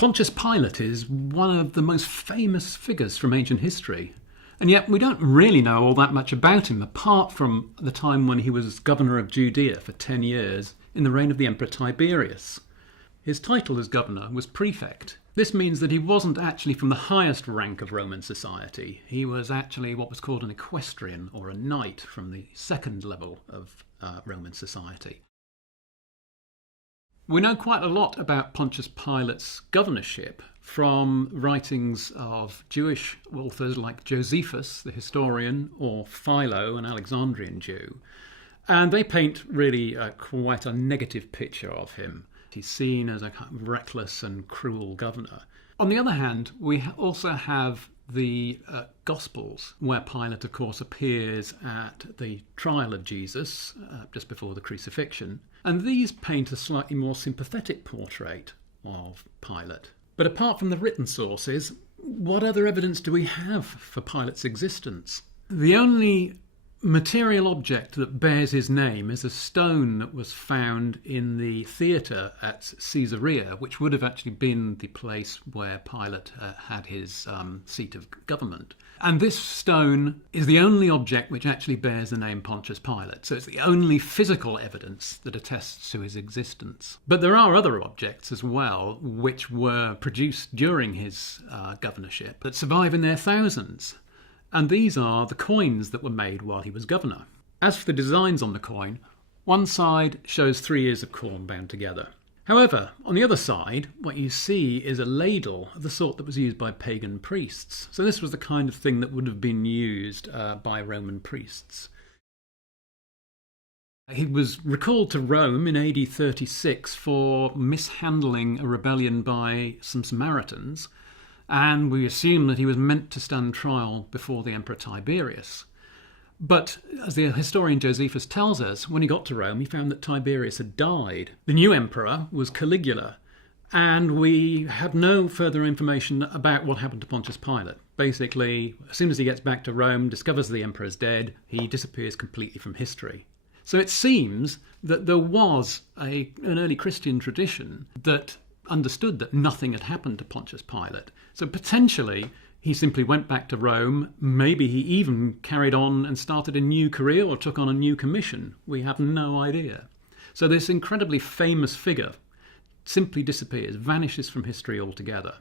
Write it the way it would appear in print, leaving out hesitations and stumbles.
Pontius Pilate is one of the most famous figures from ancient history. And yet we don't really know all that much about him, apart from the time when he was governor of Judea for 10 years in the reign of the Emperor Tiberius. His title as governor was prefect. This means that he wasn't actually from the highest rank of Roman society. He was actually what was called an equestrian, or a knight, from the second level of Roman society. We know quite a lot about Pontius Pilate's governorship from writings of Jewish authors like Josephus, the historian, or Philo, an Alexandrian Jew. And they paint really quite a negative picture of him. He's seen as a kind of reckless and cruel governor. On the other hand, we also have the Gospels, where Pilate, of course, appears at the trial of Jesus just before the crucifixion. And these paint a slightly more sympathetic portrait of Pilate. But apart from the written sources, what other evidence do we have for Pilate's existence? The only material object that bears his name is a stone that was found in the theatre at Caesarea, which would have actually been the place where Pilate had his seat of government. And this stone is the only object which actually bears the name Pontius Pilate. So it's the only physical evidence that attests to his existence. But there are other objects as well which were produced during his governorship that survive in their thousands. And these are the coins that were made while he was governor. As for the designs on the coin, one side shows 3 ears of corn bound together. However, on the other side, what you see is a ladle of the sort that was used by pagan priests. So this was the kind of thing that would have been used by Roman priests. He was recalled to Rome in AD 36 for mishandling a rebellion by some Samaritans. And we assume that he was meant to stand trial before the Emperor Tiberius. But as the historian Josephus tells us, when he got to Rome, he found that Tiberius had died. The new emperor was Caligula, and we have no further information about what happened to Pontius Pilate. Basically, as soon as he gets back to Rome, discovers the emperor is dead, he disappears completely from history. So it seems that there was an early Christian tradition that understood that nothing had happened to Pontius Pilate. So potentially he simply went back to Rome. Maybe he even carried on and started a new career or took on a new commission. We have no idea. So this incredibly famous figure simply disappears, vanishes from history altogether.